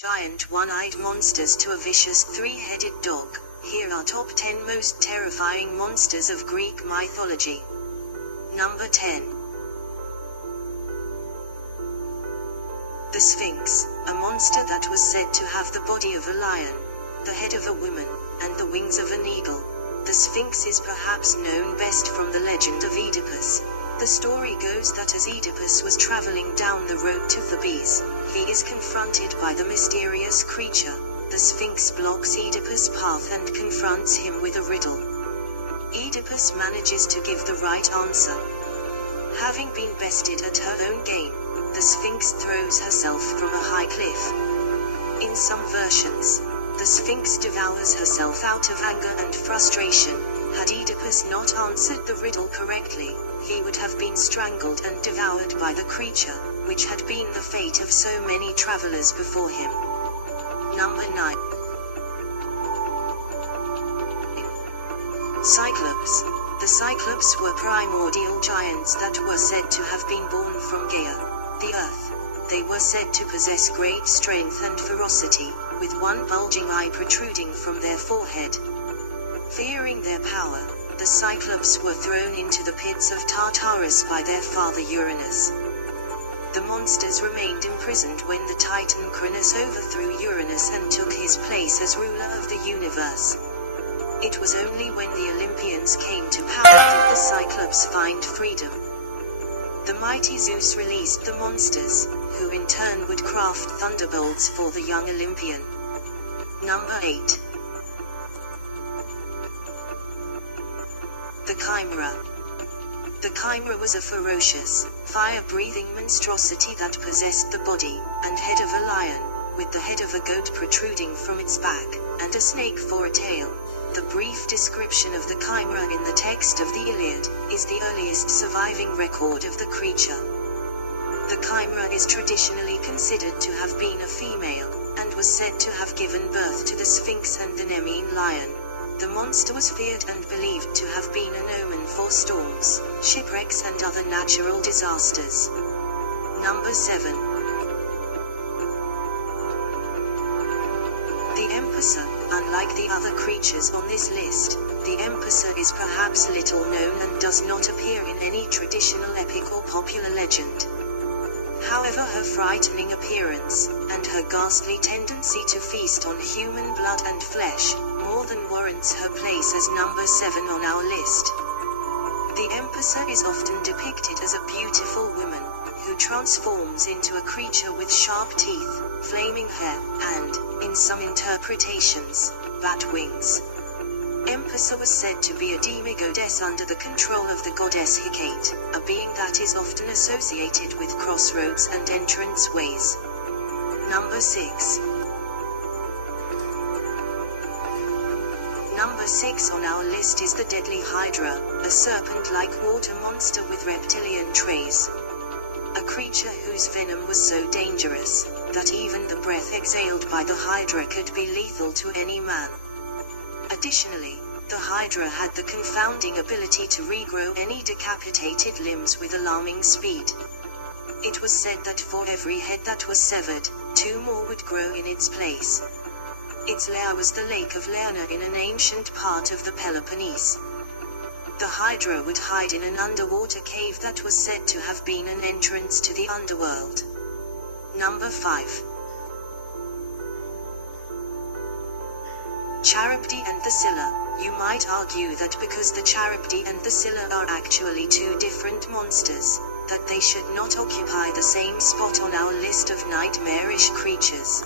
giant one-eyed monsters to a vicious three-headed dog, here are top 10 most terrifying monsters of Greek mythology. Number 10. The Sphinx, a monster that was said to have the body of a lion, the head of a woman, and the wings of an eagle. The Sphinx is perhaps known best from the legend of Oedipus. The story goes that as Oedipus was traveling down the road to Thebes, he is confronted by the mysterious creature. The Sphinx blocks Oedipus' path and confronts him with a riddle. Oedipus manages to give the right answer. Having been bested at her own game, the Sphinx throws herself from a high cliff. In some versions, the Sphinx devours herself out of anger and frustration. Had Oedipus not answered the riddle correctly, he would have been strangled and devoured by the creature, which had been the fate of so many travelers before him. Number 9. Cyclops. The Cyclops were primordial giants that were said to have been born from Gaia, the earth. They were said to possess great strength and ferocity, with one bulging eye protruding from their forehead. Fearing their power, the Cyclops were thrown into the pits of Tartarus by their father Uranus. The monsters remained imprisoned when the Titan Cronus overthrew Uranus and took his place as ruler of the universe. It was only when the Olympians came to power did the Cyclops find freedom. The mighty Zeus released the monsters, who in turn would craft thunderbolts for the young Olympian. Number 8. The Chimera. The Chimera was a ferocious, fire-breathing monstrosity that possessed the body and head of a lion, with the head of a goat protruding from its back, and a snake for a tail. The brief description of the Chimera in the text of the Iliad is the earliest surviving record of the creature. The Chimera is traditionally considered to have been a female, and was said to have given birth to the Sphinx and the Nemean lion. The monster was feared and believed to have been an omen for storms, shipwrecks and other natural disasters. Number 7. The Empusor. Unlike the other creatures on this list, the Empusor is perhaps little known and does not appear in any traditional epic or popular legend. However, her frightening appearance, and her ghastly tendency to feast on human blood and flesh, more than warrants her place as number 7 on our list. The Empusor is often depicted as a beautiful woman, who transforms into a creature with sharp teeth, flaming hair, and, in some interpretations, bat wings. Empusor was said to be a demigoddess under the control of the goddess Hecate, a being that is often associated with crossroads and entrance ways. Number 6. Number 6 on our list is the deadly Hydra, a serpent-like water monster with reptilian traits. A creature whose venom was so dangerous, that even the breath exhaled by the Hydra could be lethal to any man. Additionally, the Hydra had the confounding ability to regrow any decapitated limbs with alarming speed. It was said that for every head that was severed, 2 more would grow in its place. Its lair was the Lake of Lerna in an ancient part of the Peloponnese. The Hydra would hide in an underwater cave that was said to have been an entrance to the underworld. Number 5. Charybde and the Scylla. You might argue that because the Charybde and the Scylla are actually 2 different monsters, that they should not occupy the same spot on our list of nightmarish creatures.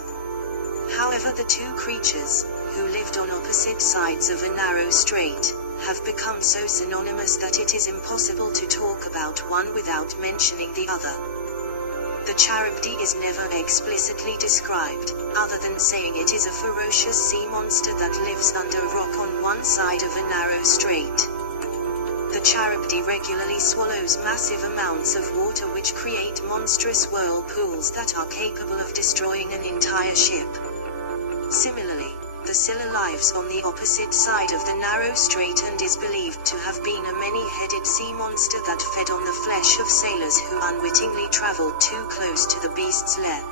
However, the 2 creatures, who lived on opposite sides of a narrow strait, have become so synonymous that it is impossible to talk about one without mentioning the other. The Charybde is never explicitly described, other than saying it is a ferocious sea monster that lives under a rock on one side of a narrow strait. The Charybde regularly swallows massive amounts of water which create monstrous whirlpools that are capable of destroying an entire ship. Similarly, the Scylla lives on the opposite side of the narrow strait and is believed to have been a many-headed sea monster that fed on the flesh of sailors who unwittingly traveled too close to the beast's lair.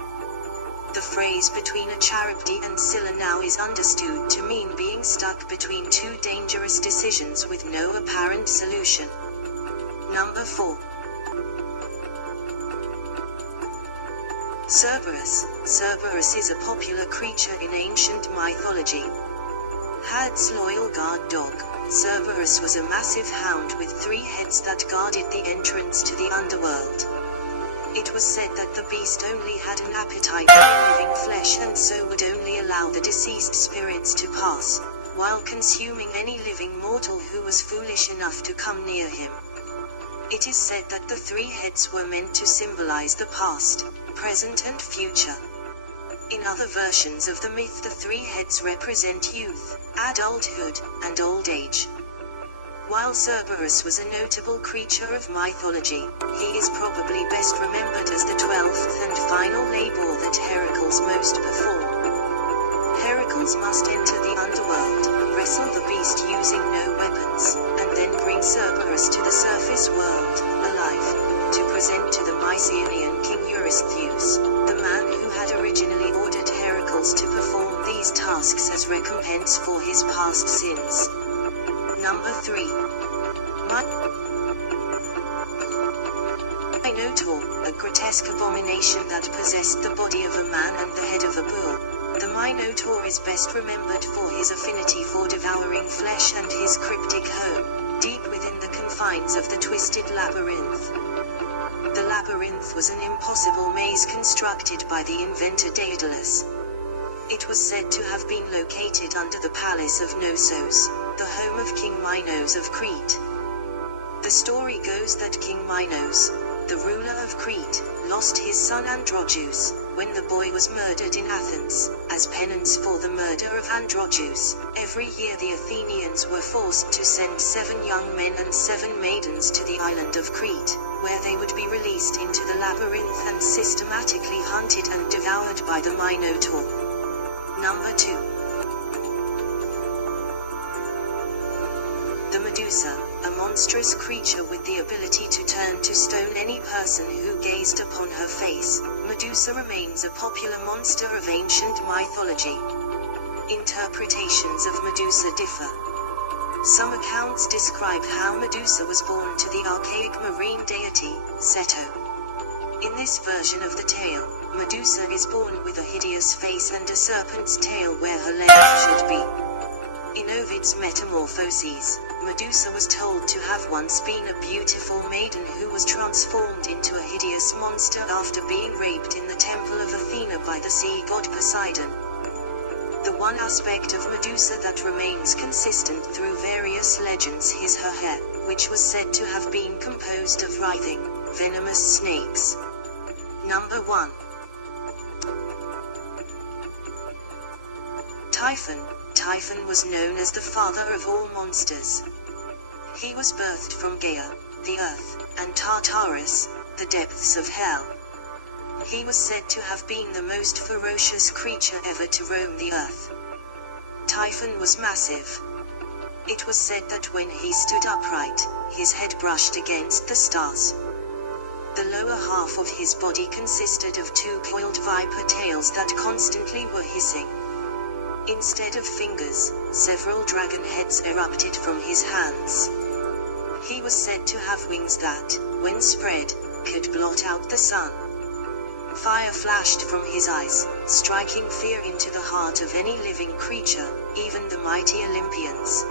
The phrase between a Charybdi and Scylla now is understood to mean being stuck between two dangerous decisions with no apparent solution. Number 4. Cerberus. Cerberus is a popular creature in ancient mythology. Had's loyal guard dog, Cerberus was a massive hound with 3 heads that guarded the entrance to the underworld. It was said that the beast only had an appetite for living flesh and so would only allow the deceased spirits to pass, while consuming any living mortal who was foolish enough to come near him. It is said that the 3 heads were meant to symbolize the past, present and future. In other versions of the myth, the 3 heads represent youth, adulthood, and old age. While Cerberus was a notable creature of mythology, he is probably best remembered as the 12th and final labor that Heracles most performed. Heracles must enter the underworld, wrestle the beast using no weapons, and then bring Cerberus to the surface world, alive, to present to the Mycenaean king Eurystheus, the man who had originally ordered Heracles to perform these tasks as recompense for his past sins. Number 3. Minotaur, a grotesque abomination that possessed the body of a man and the head of a bull. The Minotaur is best remembered for his affinity for devouring flesh and his cryptic home, deep within the confines of the Twisted Labyrinth. The labyrinth was an impossible maze constructed by the inventor Daedalus. It was said to have been located under the palace of Knossos, the home of King Minos of Crete. The story goes that King Minos, the ruler of Crete, lost his son Androgeus, when the boy was murdered in Athens. As penance for the murder of Androgeus, every year the Athenians were forced to send 7 young men and 7 maidens to the island of Crete, where they would be released into the labyrinth and systematically hunted and devoured by the Minotaur. Number 2. The Medusa, a monstrous creature with the ability to turn to stone any person who gazed upon her face. Medusa remains a popular monster of ancient mythology. Interpretations of Medusa differ. Some accounts describe how Medusa was born to the archaic marine deity, Ceto. In this version of the tale, Medusa is born with a hideous face and a serpent's tail where her legs should be. In Ovid's Metamorphoses, Medusa was told to have once been a beautiful maiden who was transformed into a hideous monster after being raped in the temple of Athena by the sea god Poseidon. The one aspect of Medusa that remains consistent through various legends is her hair, which was said to have been composed of writhing, venomous snakes. Number 1. Typhon. Typhon was known as the father of all monsters. He was birthed from Gaia, the earth, and Tartarus, the depths of hell. He was said to have been the most ferocious creature ever to roam the earth. Typhon was massive. It was said that when he stood upright, his head brushed against the stars. The lower half of his body consisted of 2 coiled viper tails that constantly were hissing. Instead of fingers, several dragon heads erupted from his hands. He was said to have wings that, when spread, could blot out the sun. Fire flashed from his eyes, striking fear into the heart of any living creature, even the mighty Olympians.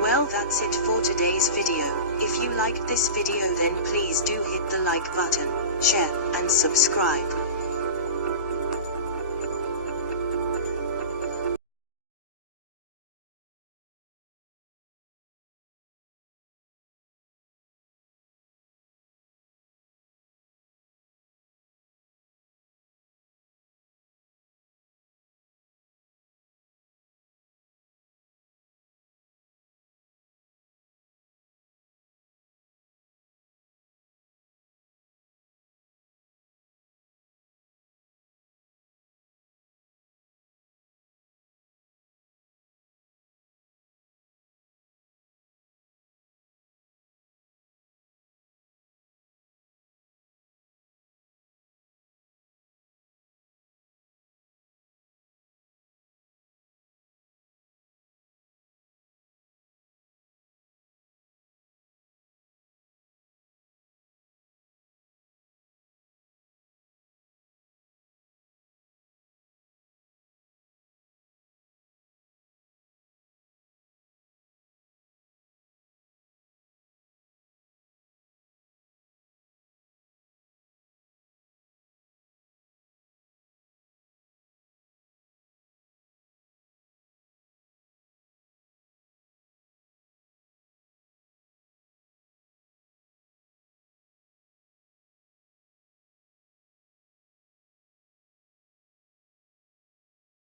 Well, that's it for today's video. If you liked this video, then please do hit the like button, share, and subscribe.